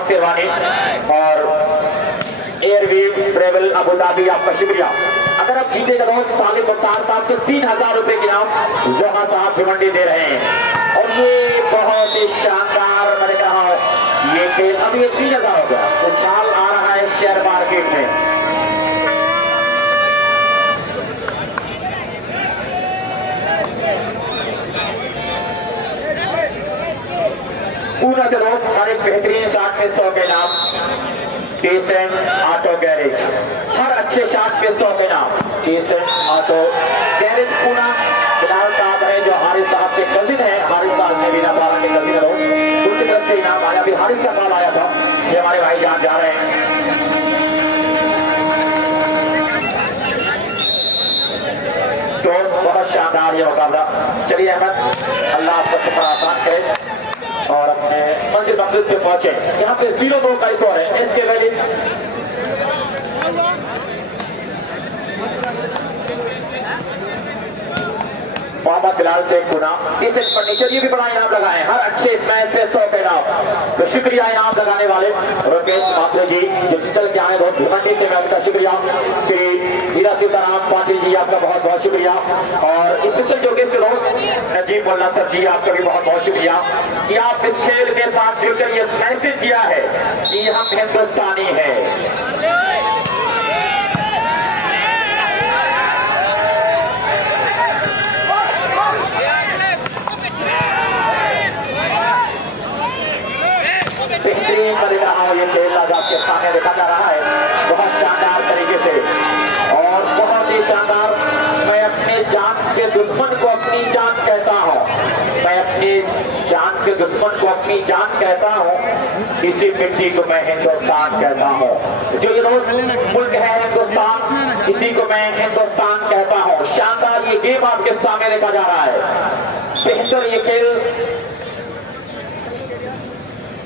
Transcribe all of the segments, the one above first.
Half sherwani और airwave travel Abu Dhabi आपका शुक्रिया। अगर आप जीतेगा दोस्त सालिम मुख्तार साहब तो 3000 रुपए के नाम जोहा साहब भिवंडी दे रहे हैं। और ये बहुत ही शानदार मैंने कहा ये खेल अभी 3000 हो गया, उछाल आ रहा है शेयर मार्केट में। पूरा चलो हमारे बेहतरीन शॉट में 100 के नाम डेसेंट ऑटो गैरेज, हर अच्छे शॉट पे 100 के नाम descent auto garage Poona. Bilal साहब है जो हारिस साहब के कजिन है, हारिस साहब ने भी नबारा के कजिन है, उनकी तरफ से इनाम आया। अभी हारिस का कॉल आया था कि हमारे भाई जान जा रहे हैं। तो बहुत शानदार ये मुकाबला। चलिए अहमद, अल्लाह आपका सफर आसान करे और अपने मंजिल मकसद पे पहुंचे। यहाँ पे 0-2 का स्कोर है। इसके वैली मोहम्मद बिलाल से गुना इस फर्नीचर ये भी बड़ा इनाम लगा है, हर अच्छे मैच पे 100 का इनाम। तो शुक्रिया इनाम लगाने वाले राकेश मात्रे जी जो चल के आए बहुत भिवंडी से, मैं आपका शुक्रिया। श्री हीरा सीताराम पाटिल जी आपका बहुत बहुत शुक्रिया। और स्पेशल जो गेस्ट नजीब मोल्ला सर जी आपका भी बहुत बहुत शुक्रिया कि आप इस खेल के साथ जुड़कर ये मैसेज दिया है कि हम हिंदुस्तानी है। बेहतरीन बन रहा है ये खेल आज आपके सामने देखा जा रहा है बहुत शानदार तरीके से और बहुत ही शानदार। मैं अपने जान के दुश्मन को अपनी जान कहता हूँ, मैं अपनी जान के दुश्मन को अपनी जान कहता हूँ, इसी मिट्टी को मैं हिंदुस्तान कहता हूँ। जो ये दोस्त मुल्क है हिंदुस्तान, इसी को मैं हिंदुस्तान कहता हूँ। शानदार ये गेम आपके सामने देखा जा रहा है, बेहतर ये खेल।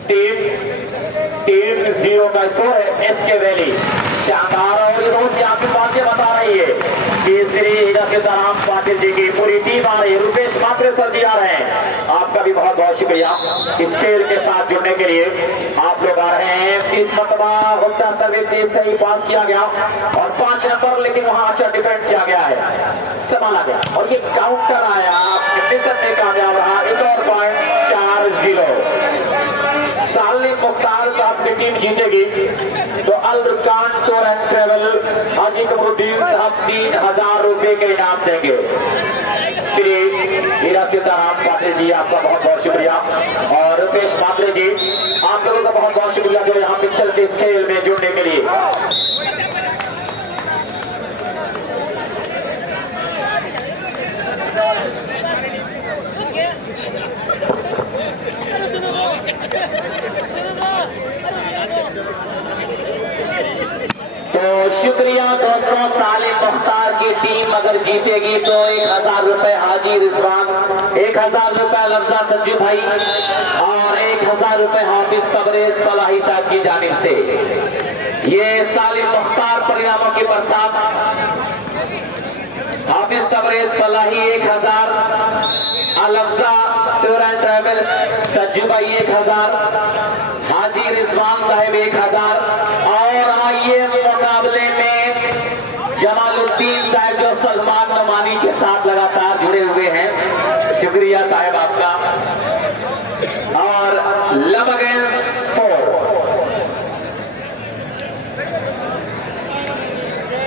टीम 0 का स्कोर है। एसके वैली शानदार और ये दोस्त यहाँ की बातें बता रही है कि श्री हीरा सीताराम पाटिल जी की पूरी टीम आ रही है। रुपेश मात्रे सर जी आ रहे हैं, आपका भी बहुत बहुत शुक्रिया इस खेल के साथ जुड़ने के लिए। आप लोग आ रहे हैं। इस मरतबा उल्टा सर्विस से ही पास किया गया और 5 नंबर, लेकिन वहां अच्छा डिफेंड किया गया है, संभाला गया और ये काउंटर आया, मिशन में कामयाब रहा। एक और पॉइंट 4-0 सालिम मुख्तार साहब की टीम जीतेगी तो अलरकान टूर एंड ट्रेवल हाजी कमरुद्दीन साहब 3000 रुपए के इनाम देंगे। श्री हीरा सीताराम पाटिल जी आपका बहुत बहुत शुक्रिया और रुपेश मात्रे जी आप लोगों का बहुत बहुत शुक्रिया जो यहाँ पे चलते इस खेल में जुड़ने के लिए। तो शुक्रिया दोस्तों, सालिम मुख्तार की टीम अगर जीतेगी तो 1000 रुपए हाजी रिजवान, 1000 रुपए लफ्जा संजू भाई और 1000 रुपए हाफिज तबरेज फलाही साहब की जानिब से। ये सालिम मुख्तार परिणामों की बरसात, Hafiz Tabrez Falahi 1000, Alfaza tour and travels Sanju भाई 1000, हाजी रिजवान साहब 1000 और आइए मुकाबले में जमालुद्दीन साहब जो सलमान नमानी के साथ लगातार जुड़े हुए हैं, शुक्रिया साहब आपका। और लब अगेंस्ट 4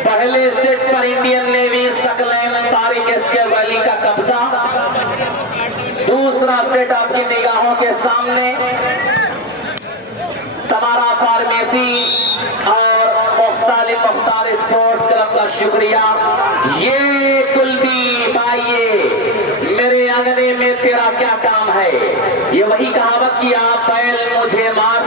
पहले सेट पर Indian navy Saqlain Tariq SK valley का कब्जा, दूसरा सेट आपकी निगाहों के सामने तमारा फार्मेसी और सालिम मुख्तार स्पोर्ट्स क्लब का शुक्रिया। ये कुलदीप आइए मेरे आंगने में तेरा क्या काम है, ये वही कहावत की आप बैल मुझे मार।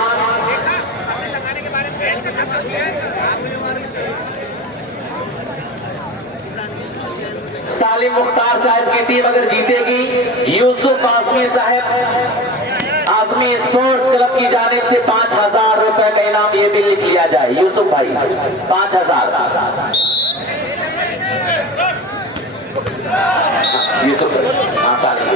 सालिम मुख्तार साहब की टीम अगर जीतेगी, यूसुफ आजमी साहब आजमी स्पोर्ट्स क्लब की जानिब से 5000 रुपए का इनाम, ये भी लिख लिया जाए यूसुफ भाई 5000। यूसुफ हाँ सालिम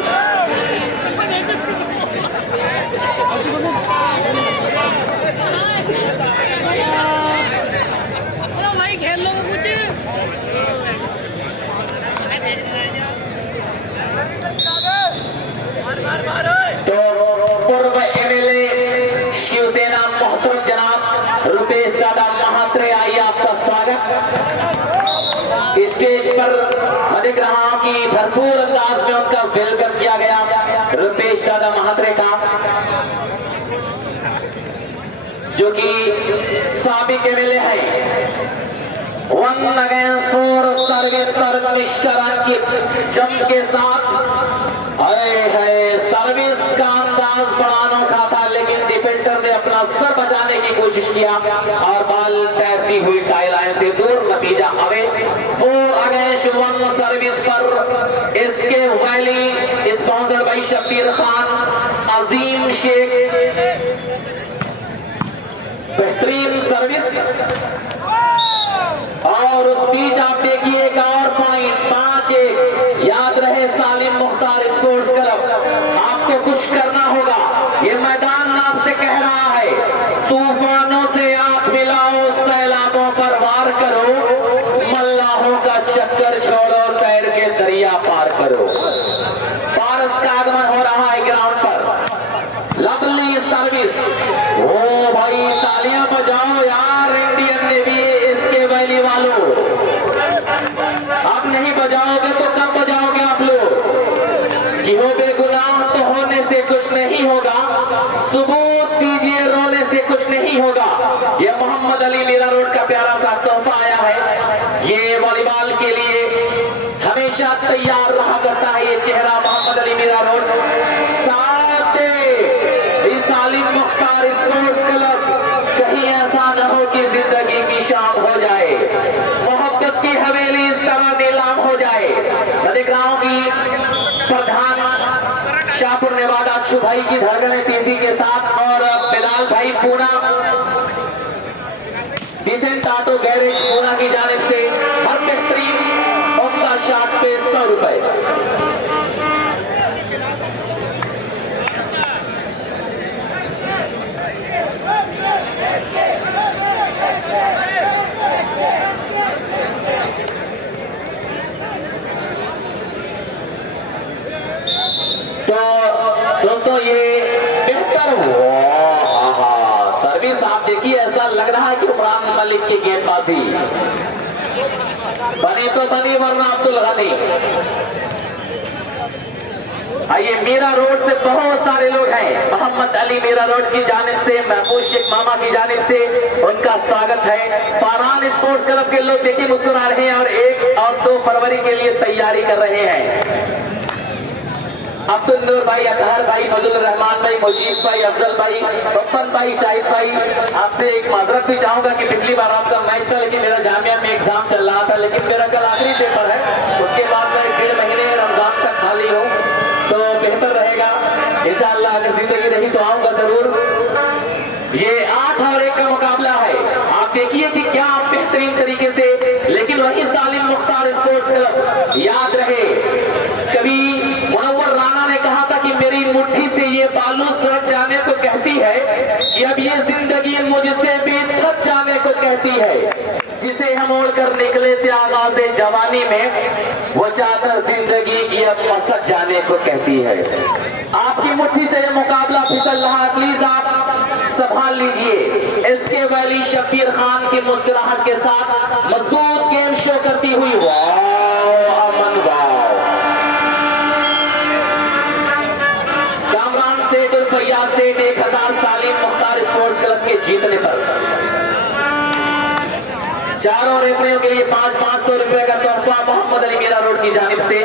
स्टेज पर मैं देख रहा हूं कि भरपूर अंदाज में उनका वेलकम किया गया रुपेश दादा महात्रे का, जो कि साबिक एमएलए है। 1 अगेंस्ट 4 सर्विस पर मिस्टर अंकित जम के साथ है। सर्विस का अंदाज बड़ा अनोखा था, लेकिन डिफेंडर ने अपना सर बचाने की कोशिश किया और बॉल तैरती हुई टाई लाइन से दूर। नतीजा हवे 4 अगेंस्ट 1 सर्विस पर SK valley sponsored by Shabbir Khan Azim Shaikh. बेहतरीन सर्विस और उस बीच आप देखिए एक और पॉइंट 5-1। याद रहे सालिम मुख्तार स्पोर्ट्स क्लब, आपको कुछ करना होगा। ये मैदान आपसे कह रहा है, तूफानों से आंख मिलाओ, सैलाबों पर वार करो, मल्लाहों का चक्कर छोड़ो, तैर के दरिया पार करो। पारस का आगमन हो रहा है ग्राउंड पर। लवली सर्विस, ओ भाई तालियां बजाओ यार इंडियन नेवी एसके वैली वालों। अब नहीं बजाओगे तो कब बजाओगे आप लोग? कि हो बेगुनाह तो होने से कुछ नहीं होगा, सबूत दीजिए रोने से कुछ नहीं होगा। ये मोहम्मद अली मीरा रोड का प्यारा सा तोहफा आया है। ये वॉलीबॉल के लिए हमेशा तैयार रहा करता है ये चेहरा मोहम्मद अली मीरा रोड। साथ सालिम मुख्तार स्पोर्ट्स क्लब, कहीं ऐसा न हो कि जिंदगी की शाम हो जाए, मोहब्बत की हवेली इस तरह नीलाम हो जाए। मैं देख रहा हूं कि प्रधान शाहपुर नेवादा अच्छू भाई की धड़कने तेजी के साथ और बिलाल भाई Poona decent auto garage Poona की जानिब से हर बेहतरीन उम्दा शॉट पे 100 रुपए। तो दोस्तों ये बेहतर सर्विस आप देखिए, ऐसा लग रहा है कि उमरान मलिक की गेंदबाजी बनी तो बनी, वरना अब्दुल गनी। आइए, मीरा रोड से बहुत सारे लोग हैं। मोहम्मद अली मीरा रोड की जानिब से, महफूज शेख मामा की जानिब से उनका स्वागत है। फारहान स्पोर्ट्स क्लब के लोग देखिए मुस्कुरा रहे हैं और 1 और 2 फरवरी के लिए तैयारी कर रहे हैं। अब्दुल नूर भाई, अतहर भाई, फजल रहमान भाई, मुजीब भाई, अफजल भाई, पप्पन भाई, शाहिद भाई, आपसे एक माजरत भी चाहूंगा कि पिछली बार आपका मैच था, लेकिन मेरा जामिया में एग्जाम चल रहा था, लेकिन मेरा कल आखिरी पेपर है। उसके बाद मैं 1.5 महीने रमजान तक खाली हूँ, तो बेहतर रहेगा इंशाअल्लाह। अगर जिंदगी रही तो आऊंगा जरूर। ये 8 और 1 का मुकाबला है। आप देखिए कि क्या बेहतरीन तरीके से, लेकिन वही सालिम मुख्तार स्पोर्ट्स क्लब, याद रहे कभी मुनव्वर राणा ने कहा था कि मेरी मुट्ठी से ये बालू सड़ जाने को कहती है, कि अब ये जिंदगी मुझसे भी थक जाने को कहती है। जिसे हम ओढ़कर निकले थे आगाज़े जवानी में, वो चादर जिंदगी की अब मसक जाने को कहती है। आपकी मुट्ठी से ये मुकाबला फिसल रहा है, प्लीज आप संभाल लीजिए। एसके वैली शब्बीर खान की मुस्कुराहट के साथ मजबूत गेम शो करती हुई, वाह अमन वाह। कामरान से दुर्फैया से 1000 सालिम मुख्तार स्पोर्ट्स क्लब के जीतने पर चारों रेफरियों के लिए 500 रुपए का तोहफा मोहम्मद अली मीरा रोड की जानिब से।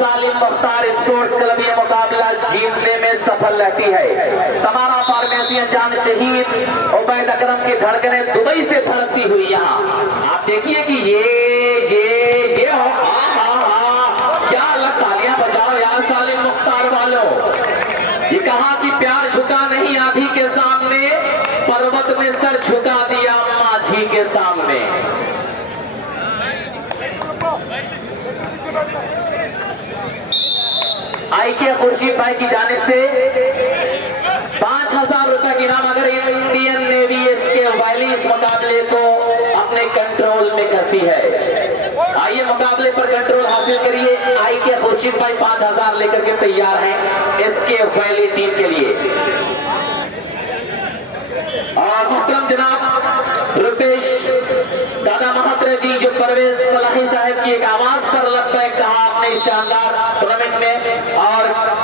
सालिम मुख्तार स्पोर्ट्स क्लब ये मुकाबला जीतने में सफल रहती है। तमारा फार्मेसियन जान शहीद उबैद अकरम की धड़कनें दुबई से धड़कती हुई यहाँ आप देखिए कि ये हो क्या अलग तालियां बजाओ यार सालिम मुख्तार वालों। ये कहा कि प्यार झुका नहीं आंधी के सामने, पर्वत ने सर झुका दिया माझी के सामने। आई के खुर्शीद भाई की जानिब से 5,000 रुपए की इनाम। अगर इंडियन नेवी इसके वैली इस मुकाबले को अपने कंट्रोल में करती है, आइए मुकाबले पर कंट्रोल हासिल करिए। आई के खुर्शीद भाई 5,000 लेकर के तैयार हैं इसके वैली टीम के लिए। और मोहतरम जनाब रुपेश दादा महात्रे जी, जो परवेज फलाही साहब की एक आवाज पर लब्बैक कहा अपने शानदार टूर्नामेंट में, और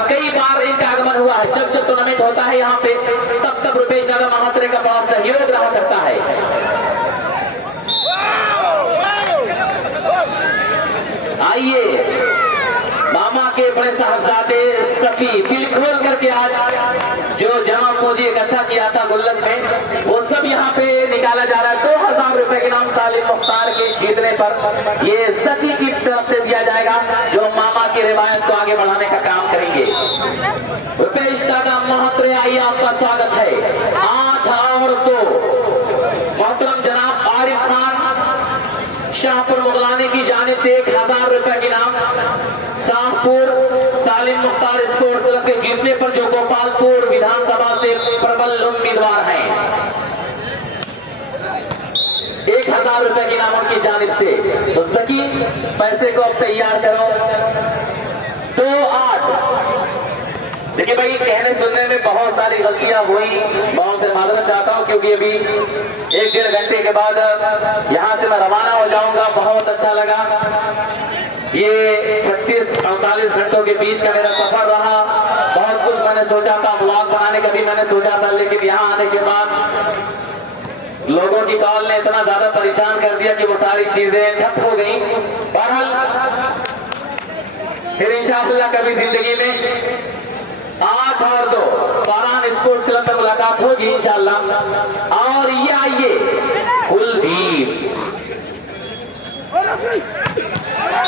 कई बार इनका आगमन हुआ है। जब जब टूर्नामेंट होता है यहाँ पे तब तब रुपेश दादा महात्रे का बड़ा सहयोग रहा करता है। आइए मामा के बड़े साहबजादे सफी दिल खोल करके आज जो जमा पूंजी इकट्ठा किया था गुल्लक में, वो सब यहाँ पे निकाला जा रहा है। 2,000 रुपए के नाम सालिम मुख्तार के जीतने पर ये सखी की तरफ से दिया जाएगा, जो मामा की रिवायत को आगे बढ़ाने का काम करेंगे। रुपेश दादा महात्रे, आइए आपका स्वागत है। 8 और 2 मोहतरम जनाब आरिफ खान शाहपुर मुगलानी की जानिब से 1,000 रुपए के नाम शाहपुर सालिम मुख्तार स्पोर्ट्स क्लब के जीतने पर, जो गोपालपुर विधानसभा से प्रबल उम्मीदवार हैं। 1,000 रुपए की नाम उनकी जानिब से। तो सकी पैसे को अब तैयार करो। 2-8। देखिए भाई, कहने सुनने में बहुत सारी गलतियां हुई, मैं उनसे माजरत चाहता हूं, क्योंकि अभी 1-1.5 घंटे के बाद यहां से मैं रवाना हो जाऊंगा। बहुत अच्छा लगा, ये 36-48 घंटों के बीच का मेरा सफर रहा। बहुत कुछ मैंने सोचा था, ब्लॉग बनाने का भी मैंने सोचा था, लेकिन यहाँ आने के बाद लोगों की कॉल ने इतना ज्यादा परेशान कर दिया कि वो सारी चीजें ठप हो गई। बहरहाल फिर इंशाअल्लाह कभी जिंदगी में 8 और 2 फारान स्पोर्ट्स क्लब में मुलाकात होगी इंशाअल्लाह। और ये आइए कुलदीप,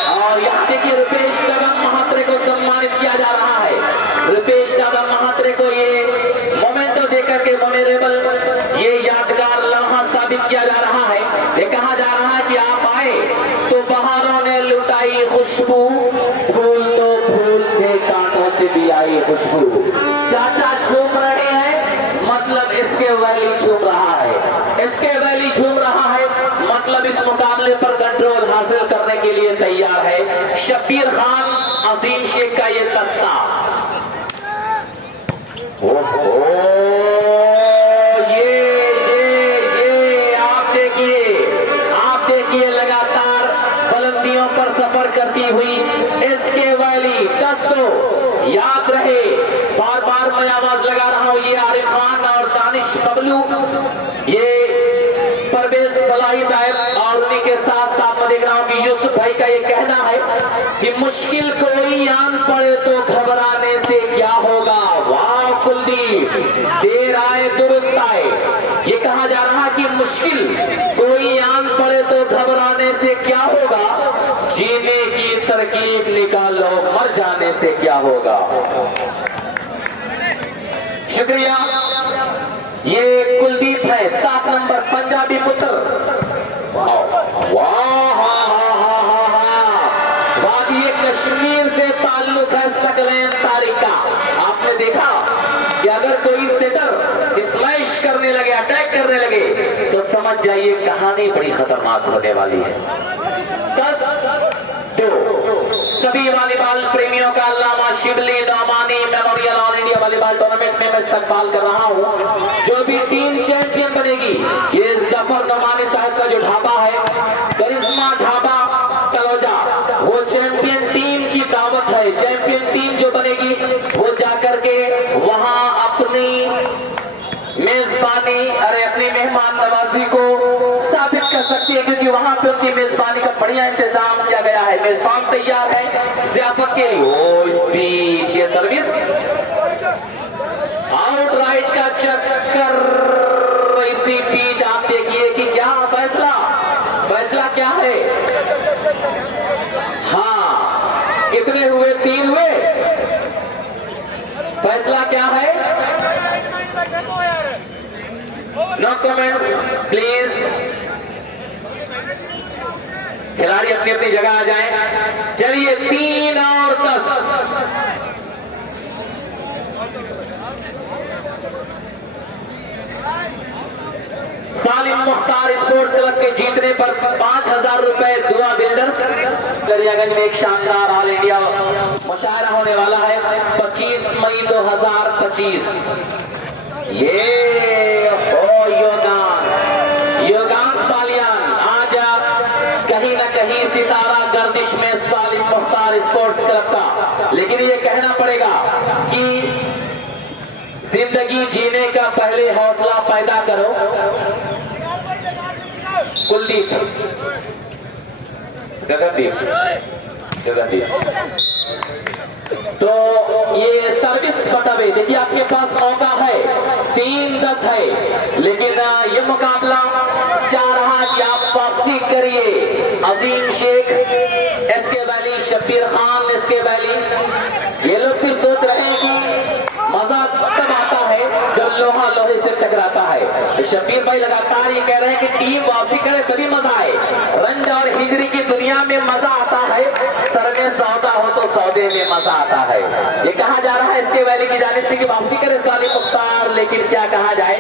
और यहाँ देखिए रुपेश दादा महात्रे को सम्मानित किया जा रहा है। रुपेश दादा महात्रे को ये मोमेंटो देकर के मेमोरेबल, ये यादगार लम्हा साबित किया जा रहा है। ये कहा जा रहा है कि आप आए तो बहारों ने लुटाई खुशबू, फूल तो फूल थे कांटों से भी आई खुशबू। चाचा झूम रहे हैं, मतलब इसके वैली झूम रहा है। इसके वैली झूम रहा है, मतलब इस मुकाबले पर कंट्रोल हासिल करने के लिए तैयार है। शब्बीर खान अजीम शेख का ये दस्ता। आप देखिए लगातार बुलंदियों पर सफर करती हुई इसके वैली दस्तों। याद रहे, बार बार मैं आवाज लगा रहा हूं, ये आरिफ खान और दानिश बबलू, ये परवेज फलाही साहब, और उन्हीं के साथ साथ मैं देख रहा हूं कि यूसुफ भाई का ये कहना है कि मुश्किल कोई आन पड़े तो घबराने से क्या होगा। वाह कुलदीप, देर आए दुरुस्त आए। ये कहा जा रहा कि मुश्किल कोई आन पड़े तो घबराने से क्या होगा, जीने की तरकीब निकालो मर जाने से क्या होगा। शुक्रिया। ये कुलदीप है, 7 नंबर पंजाबी पुत्र। वादी कश्मीर से ताल्लुक है सकलैन तारिक का। आपने देखा कि अगर कोई सेटर स्मैश करने लगे, अटैक करने लगे, तो समझ जाइए कहानी बड़ी खतरनाक होने वाली है। 10-2 सभी वॉलीबॉल प्रेमियों का Allama Shibli Nomani memorial all India volleyball tournament में मैं इस्तकबाल कर रहा हूं। जो भी टीम चैंपियन बनेगी, ये जफर नौमानी साहब का जो ढाबा है, करिश्मा ढाबा तलोजा, वो चैंपियन टीम की दावत है। चैंपियन टीम जो बनेगी वो जाकर के वहां अपनी मेजबानी, अरे अपनी मेहमान नवाजी को साबित कर सकती है, क्योंकि वहां पे उनकी मेजबानी का बढ़िया इंतजाम किया गया है। मेजबान तैयार है ज़ियाफत के लिए। ओ स्पीच, ये सर्विस आउटराइट का चक्कर। इसी बीच आप देखिए कि क्या फैसला क्या है। हाँ, कितने हुए? 3 हुए। फैसला क्या है? No comments please. खिलाड़ी अपनी अपनी जगह आ जाएं। चलिए 3 और 10। सालिम मुख्तार स्पोर्ट्स क्लब के जीतने पर 5,000 रुपए दुआ बिल्डर्स। दरियागंज में एक शानदार ऑल इंडिया मुशायरा होने वाला है 25 मई 2025। ये योगान पालियान आज कहीं ना कहीं सितारा गर्दिश में सालिम मुख्तार स्पोर्ट्स क्लब का। लेकिन ये कहना पड़ेगा कि जिंदगी जीने का पहले हौसला पैदा करो। कुलदीप गगनदीप तो ये सर्विस बटावे, देखिए आपके पास मौका है 3-10 है, लेकिन ये मुकाबला चाह रहा कि आप वापसी करिए। Azim Shaikh, SK valley, Shabbir Khan SK valley, ये लोग भी सोच रहे हैं कि मजा तब आता है जब लोहा लोहे से टकराता है। शब्बीर भाई लगातार ये कह रहे हैं कि टीम वापसी करे तभी मजा आए। रंज और हिजरी की दुनिया में मजा आता है, सर में सौदा हो तो सौदे में मजा आता है। ये कहा जा रहा है इसके वैली की जानिब से कि वापसी करे सालिम मुख्तार, लेकिन क्या कहा जाए,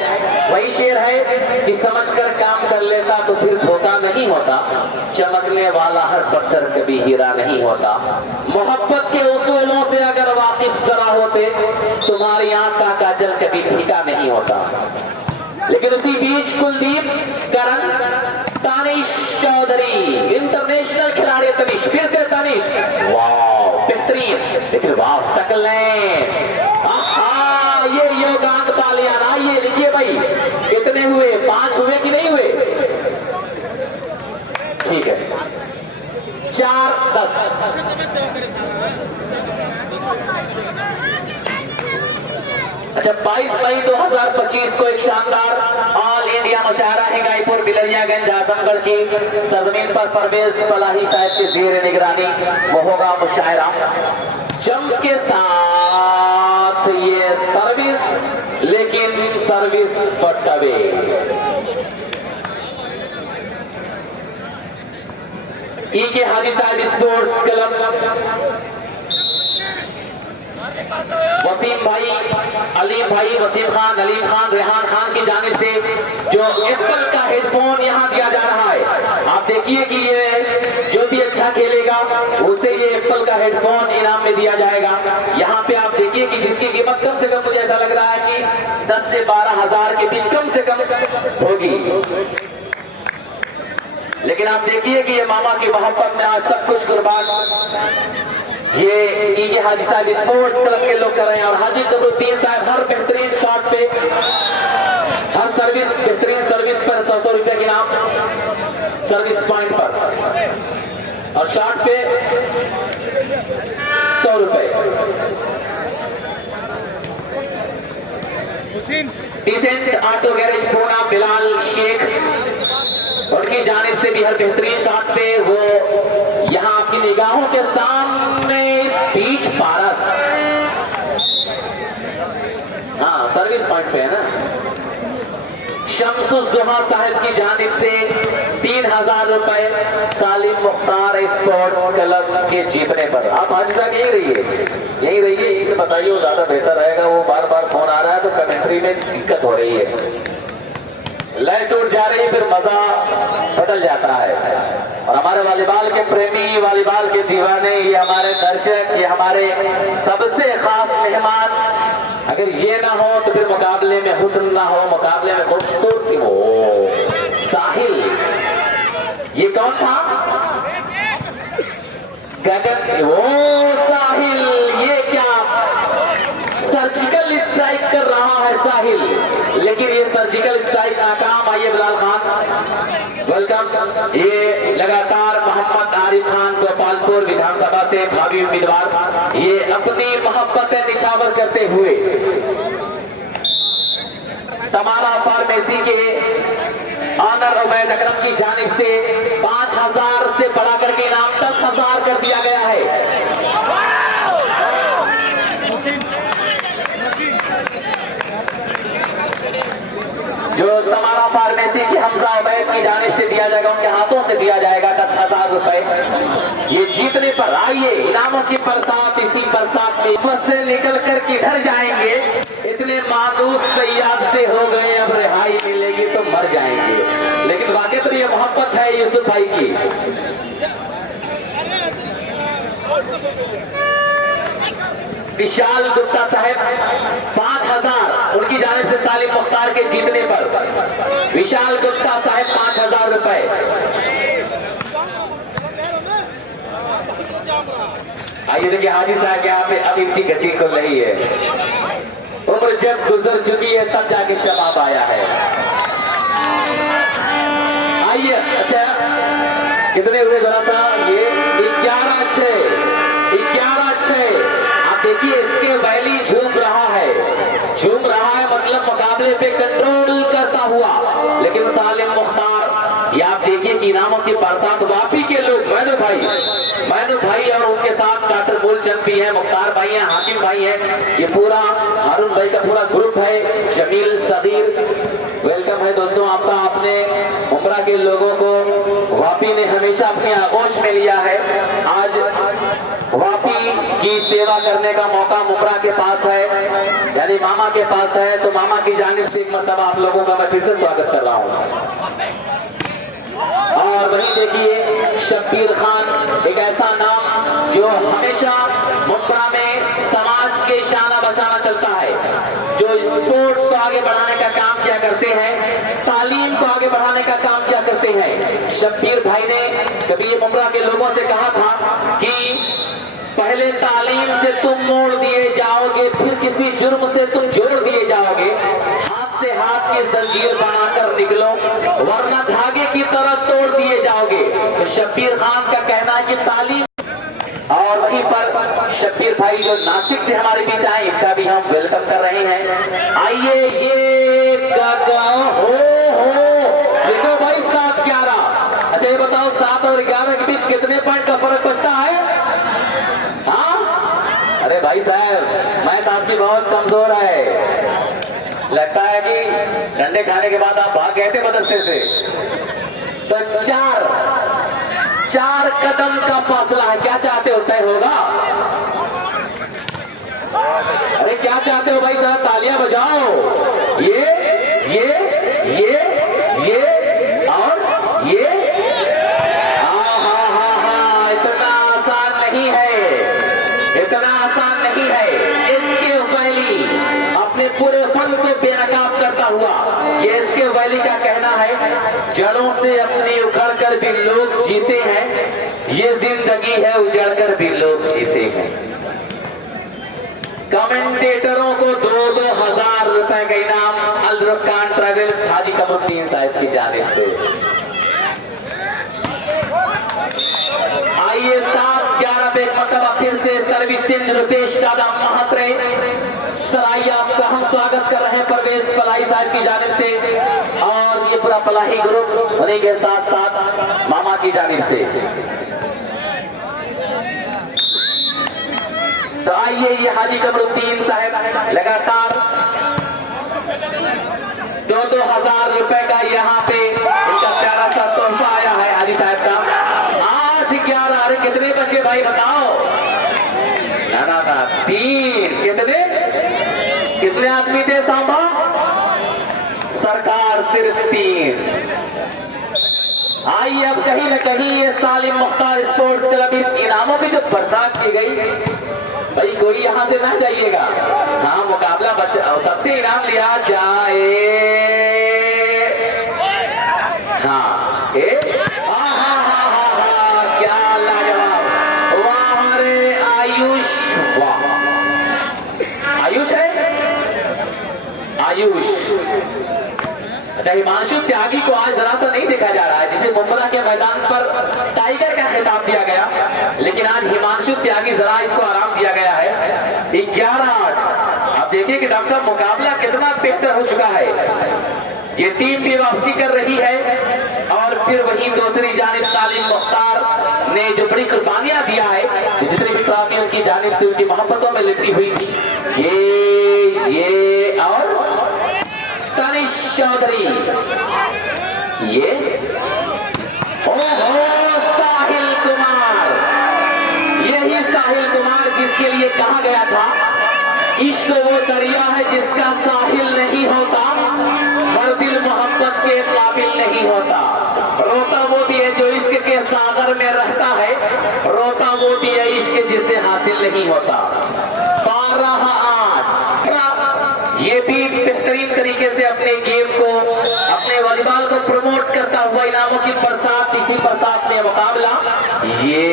वही शेर है कि समझकर काम कर लेता तो फिर धोखा नहीं होता। चमकने वाला हर पत्थर कभी हीरा नहीं होता। मोहब्बत के उसूलों से अगर वाकिफ जरा होते तुम्हारी आंख का काजल कभी फीका नहीं होता। लेकिन उसी बीच कुलदीप, करण, तानिश चौधरी, इंटरनेशनल खिलाड़ी तनिश, फिर से तनिश, वाह बेहतरीन, लेकिन वास्तक लें ये योगान पालियान। ये लिखिए भाई कितने हुए, 5 हुए कि नहीं हुए? ठीक है, 4-10। अच्छा, 22 मई 2025 को एक शानदार ऑल इंडिया मुशायरा है गाईपुर बिलरियागंज आजमगढ़ की सरजमीन पर परवेज फलाही साहब के जेर निगरानी वो होगा मुशायरा। जम के साथ ये सर्विस, लेकिन सर्विस बटवे। के हाजी साहब स्पोर्ट्स क्लब, वसीम भाई, अलीम भाई, वसीम खान, अलीम खान, रेहान खान की जानिब से जो एप्पल का हेडफोन यहाँ दिया जा रहा है। आप देखिए कि ये जो भी अच्छा खेलेगा उसे ये एप्पल का हेडफोन इनाम में दिया जाएगा। यहाँ पे आप देखिए कि जिसकी कीमत कम से कम, मुझे ऐसा लग रहा है कि 10 से 12 हजार के बीच कम से कम होगी। लेकिन आप देखिए कि ये मामा की मोहब्बत में आज सब कुछ कुर्बान ये हाजी साहब स्पोर्ट्स क्लब के लोग कर रहे हैं। और हाजी कमरुद्दीन साहब हर बेहतरीन शॉट पे, हर सर्विस, बेहतरीन सर्विस पर 100 रुपए के नाम सर्विस पॉइंट पर, और शॉट पे 100 रुपए। Decent auto garage Poona, Bilal Shaikh, उनकी जानिब से भी हर बेहतरीन शॉट पे वो यहाँ आपकी निगाहों के सामने इस बीच पारस, हाँ सर्विस पॉइंट पे है ना, शम्सुज़्ज़ोहा साहब की जानिब से 3,000 रुपए सालिम मुख्तार स्पोर्ट्स क्लब के जीतने पर। आप हाजी साहब यही रहिए, यही से बताइए, वो ज्यादा बेहतर रहेगा। वो बार बार फोन आ रहा है तो कमेंट्री में दिक्कत हो रही है, लाइट टूट जा रही है, फिर मजा बदल जाता है। और हमारे वॉलीबॉल के प्रेमी, वॉलीबॉल के दीवाने, ये हमारे दर्शक, ये हमारे सबसे खास मेहमान, अगर ये ना हो तो फिर मुकाबले में हुस्न ना हो, मुकाबले में खूबसूरती हो। साहिल, ये कौन था? गगन, वो साहिल, ये क्या सर्जिकल स्ट्राइक कर रहा है साहिल, लेकिन ये सर्जिकल स्ट्राइक नाकाम। आइए बिलाल खान, वेलकम। ये लगातार मोहम्मद आरिफ खान गोपालपुर विधानसभा से भावी उम्मीदवार, ये अपनी मोहब्बतें निछावर करते हुए तमारा फार्मेसी के ऑनर उबैद अकरम की जानिब से 5,000 से बढ़ा करके इनाम 10,000 कर दिया गया है। जो तमारा फार्मेसी की हमजा उबैद की जानिब से दिया जाएगा, उनके हाथों से दिया जाएगा 10,000 रुपए। ये जीतने पर आइए इनामों की बरसात, इसी बरसात में से निकल कर किधर जाएंगे, इतने मानूस सैयाद से हो गए अब नहीं मिलेगी तो मर जाएंगे। लेकिन वाकई तो ये मोहब्बत है यूसुफ भाई की। विशाल गुप्ता साहब 5000 उनकी जानिब से सालिम मुख्तार के जीतने पर विशाल गुप्ता साहब 5000 रुपए। आइए देखिए हाजी साहब यहाँ पे अब इनकी गड्डी खुल रही है। उम्र जब गुजर चुकी है तब जाके शबाब आया है। आइए अच्छा कितने हुए जरा सा, ये 11-6 आप देखिए इसके वैली झूम रहा है मतलब मुकाबले पे कंट्रोल करता हुआ। लेकिन सालिम मुख्तार ये आप देखिए कि इनामों की बरसात वापी के लोग मैनू भाई और उनके साथ डॉक्टर मूलचंद भी है, मुख्तार भाई हैं, हाकिम भाई हैं, ये पूरा हारून भाई का पूरा ग्रुप है, जमील सगीर वेलकम है दोस्तों आपका। आपने उमरा के लोगों को वापी ने हमेशा अपनी आगोश में लिया है। आज वापी की सेवा करने का मौका उमरा के पास है, यानी मामा के पास है, तो मामा की जानिब से एक मरतबा आप लोगों का मैं फिर से स्वागत कर रहा हूँ। और वहीं देखिए शब्बीर खान एक ऐसा नाम जो हमेशा मुंब्रा में समाज के शाना बशाना चलता है, जो स्पोर्ट्स को आगे बढ़ाने का काम किया करते हैं, तालीम को आगे बढ़ाने का काम किया करते हैं। शब्बीर भाई ने कभी ये मुंब्रा के लोगों से कहा था कि पहले तालीम से तुम मोड़ दिए जाओगे, फिर किसी जुर्म से तुम जोड़ दिए जाओगे। हाथ से हाथ की जंजीर बनाकर निकलो, वरना धागे की तरह तोड़ दिए जाओगे। तो शब्बीर खान का कहना है कि तालीम। और वहीं पर शब्बीर भाई जो नासिक से हमारे बीच आए, इनका भी हम वेलकम कर रहे हैं। आइए ये हो देखो भाई 7-11। अच्छा ये बताओ 7 और 11 के बीच कितने पॉइंट का फर्क बचता है? अरे भाई साहब मैथ आपकी बहुत कमजोर है, लगता है कि डंडे खाने के बाद आप भाग गए थे मदरसे से। तो 4 कदम का फासला है, क्या चाहते हो तय होगा? अरे क्या चाहते हो भाई साहब, तालियां बजाओ। ये और ये इतना आसान नहीं है, इतना आसान नहीं है। इसके वैली अपने पूरे फन को बेनकाब करता हुआ, ये इसके वैली का कहना है, जड़ों से अपनी उखड़ कर भी लोग जीते हैं, ये जिंदगी है उजड़ कर भी लोग जीते हैं। कमेंटेटरों को 2-2 हजार रुपए का इनाम अल रुकान ट्रेवल्स हाजी कमरुद्दीन साहब की जानिब से। आइए 7-11 पे मरतबा फिर से सर्विस चेंज रुपेश दादा महात्रे सराइया आपका हम स्वागत कर रहे हैं परवेज फलाही साहब की जानिब से, और ये पूरा फलाही ग्रुप उन्हीं के साथ साथ मामा की जानिब से। तो आइए ये हाजी कमरुद्दीन साहब लगातार 2-2 हजार रुपए का यहाँ पे इनका प्यारा सा तोहफा आया है हाजी साहब का। 8-11 अरे कितने बचे भाई बताओ? ना 3। कितने आदमी थे सांबा? सरकार सिर्फ 3। आइए अब कहीं न कहीं ये सालिम मुख्तार स्पोर्ट्स क्लब इस इनामों की जो बरसात की गई, भाई कोई यहाँ से ना जाइएगा। हाँ मुकाबला बच्चा सबसे इनाम लिया जाए। हाँ क्या लाजवाब, वाह रे आयुष, वाह आयुष है आयुष। अच्छा हिमांशु त्यागी को आज जरा सा नहीं देखा जा रहा है, जिसे मुंब्रा के मैदान पर टाइगर का खिताब दिया गया, लेकिन आज हिमांशु त्यागी जरा इनको आराम दिया गया है। 11-8। आप देखिए कि डॉक्टर साहब मुकाबला कितना बेहतर हो चुका है। ये टीम भी वापसी कर रही है, और फिर वही दूसरी जानिब सालिम मुख्तार ने जो बड़ी कुर्बानियां दिया है, जितनी भी ट्रॉफी उनकी जानिब से उनकी मोहब्बतों में लिपटी हुई थी, ये और तनिष चौधरी, ये साहिल कुमार, यही साहिल कुमार जिसके लिए कहा गया था इश्क वो दरिया है जिसका साहिल नहीं होता, हर हर दिल मोहब्बत के काबिल नहीं होता। रोता वो भी है जो इश्क के सागर में रहता है, रोता वो भी है इश्क जिसे हासिल नहीं होता। पा रहा आज ये भी बेहतरीन तरीके से अपने गेम को, अपने वॉलीबॉल को प्रमोट करता हुआ इनामों की बरसात, इसी बरसात में मुकाबला। ये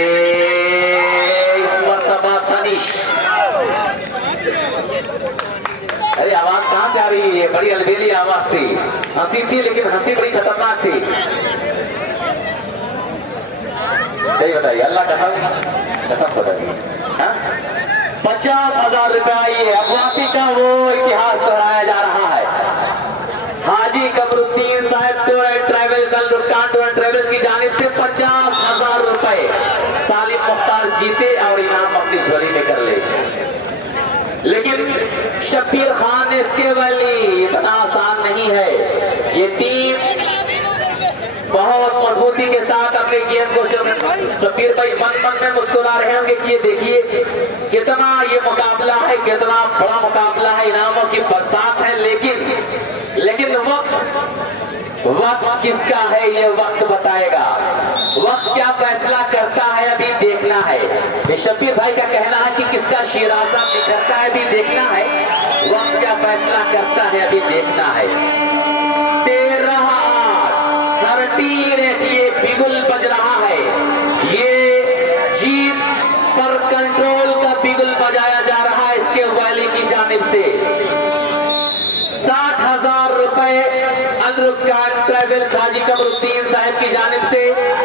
इस मर्तबा तनिश, अरे आवाज कहां से आ रही है? बड़ी अलबेली आवाज थी, हंसी थी लेकिन हंसी बड़ी खतरनाक थी। सही बताइए, अल्लाह कसम बताइए। 50,000 रुपया ये अब वापी का वो इतिहास दोहराया जा रहा है। हाजी कमरुद्दीन साहब tour and travels, Al-Rukkan tour and travels की जानिब से 50,000 रुपए सालिम मुख्तार जीते और इनाम अपनी झोली में कर ले। लेकिन शब्बीर खान ने इसके वाली इतना आसान नहीं है। ये टीम बहुत मजबूती के साथ अपने गेम को, शब्बीर भाई मन मन में मुस्कुरा रहे होंगे कि ये देखिए कितना ये मुकाबला है, कितना बड़ा मुकाबला है, इनामों की बरसात है। लेकिन वक्त किसका है ये वक्त बताएगा। वक्त क्या फैसला करता है अभी देखना है। ये शब्बीर भाई का कहना है कि किसका शिराजा निखरता है अभी देखना है। वक्त क्या फैसला करता है अभी देखना है। 13 ये बिगुल बज रहा है, ये जीत पर कंट्रोल का बिगुल बजाया जा रहा है इसके वाली की जानिब से। 60,000 रुपए अल-रुक्कान ट्रैवल्स हाजी कमरुद्दीन साहब की जानिब से,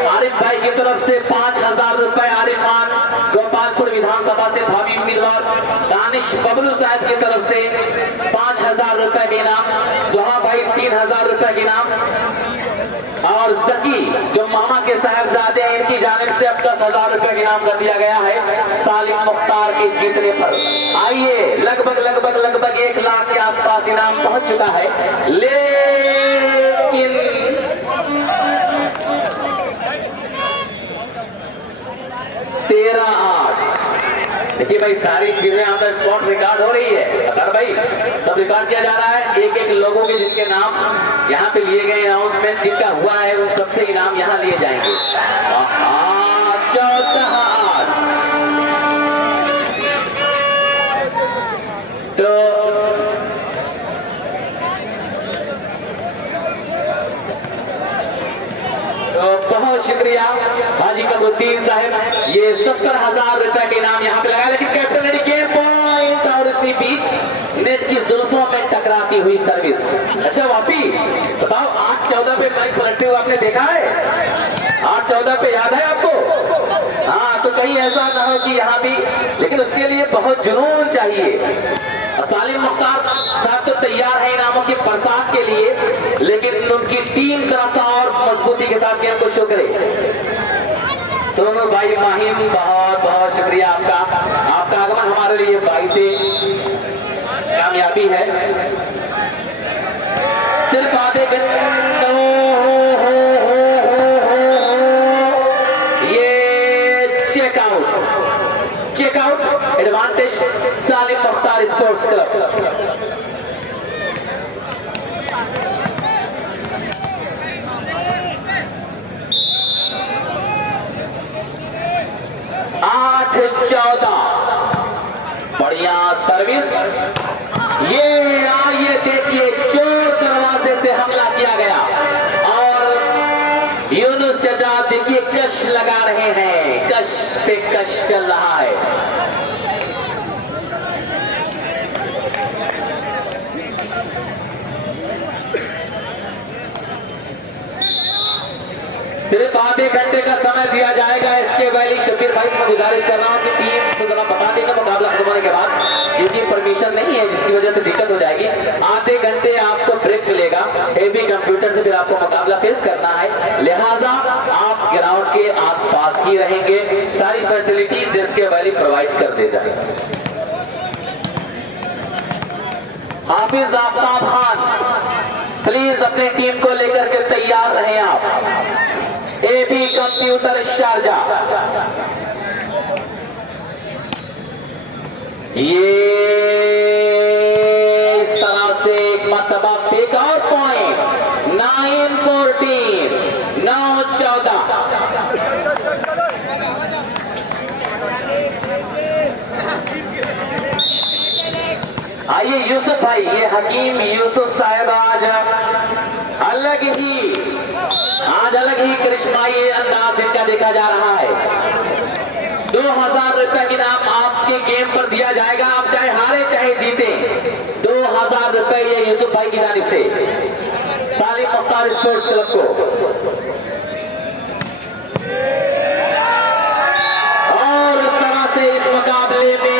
आरिफ भाई की तरफ से 5,000 रुपए, आरिफ खान गोपालपुर विधानसभा से भावी उम्मीदवार, दानिश बबलू साहब की तरफ से 5,000 रुपए के इनाम, जोहा भाई 3,000 रुपए के इनाम, और जकी जो मामा के साहबजादे हैं इनकी जानिब से अब 10,000 रुपए का इनाम कर दिया गया है सालिम मुख्तार के जीतने पर। आइए लगभग 1 लाख के आसपास इनाम पहुंच चुका है। लेकिन 13-8 देखिए भाई, सारी चीजें ऑन द स्पॉट रिकॉर्ड हो रही है। अगर भाई सब रिकॉर्ड किया जा रहा है, एक लोगों के जिनके नाम यहाँ पे लिए गए, अनाउंसमेंट जिनका हुआ है वो सबसे इनाम यहाँ लिए जाएंगे। 14-8 तो बहुत शुक्रिया हाजी कमरुद्दीन साहब। ये 70,000 रुपए के इनाम यहाँ पे लगाया, लेकिन कैप्टन ने गेम पॉइंट और इसी बीच नेट की जुल्फों में टकराती हुई सर्विस। अच्छा वापी बताओ, 8-14 पे मैच पलटते हुए आपने देखा है? 8-14 पे याद है आपको? हाँ, तो कहीं ऐसा ना हो कि यहाँ भी, लेकिन उसके लिए बहुत जुनून चाहिए। सालिम मुख्तार साहब तो तैयार है इनामों की बरसात के लिए, लेकिन उनकी टीम जरा सा और मजबूती के साथ गेम को शो करे। सोनू भाई माहिम, बहुत बहुत शुक्रिया आपका। आपका आगमन हमारे लिए भाई से कामयाबी है। सिर्फ आधे घंटे ये चेकआउट एडवांटेज सालिम मुख्तार स्पोर्ट्स क्लब। 8-14 बढ़िया सर्विस। ये देखिए चोर दरवाजे से हमला किया गया और यूनुस चचा देखिए कश लगा रहे हैं, कश पे कश चल रहा है। सिर्फ आधे घंटे का समय दिया जाएगा इसके वैली। शब्बीर भाई से मैं गुजारिश कर रहा हूँ कि टीम से जरा बता देगा मुकाबला खत्म होने के बाद, क्योंकि परमिशन नहीं है जिसकी वजह से दिक्कत हो जाएगी। आधे घंटे आपको ब्रेक मिलेगा, हेवी कंप्यूटर से फिर आपको मुकाबला फेस करना है, लिहाजा आप ग्राउंड के आसपास ही रहेंगे। सारी फैसिलिटीज इसके वैली प्रोवाइड कर दे जाए। हाफिज आफ्ताब खान प्लीज अपनी टीम को लेकर के तैयार रहें आप। एबी कंप्यूटर शारजा, ये इस तरह से एक मरतबा एक और पॉइंट हकीम यूसुफ साहब आज अलग ही करिश्माई अंदाज इनका देखा जा रहा है। 2000 रुपए की नाम आपके गेम पर दिया जाएगा, आप चाहे हारे चाहे जीते। 2000 रुपए ये यूसुफ भाई की जानिब से सालिम मुख्तार स्पोर्ट्स क्लब को। और इस तरह से इस मुकाबले में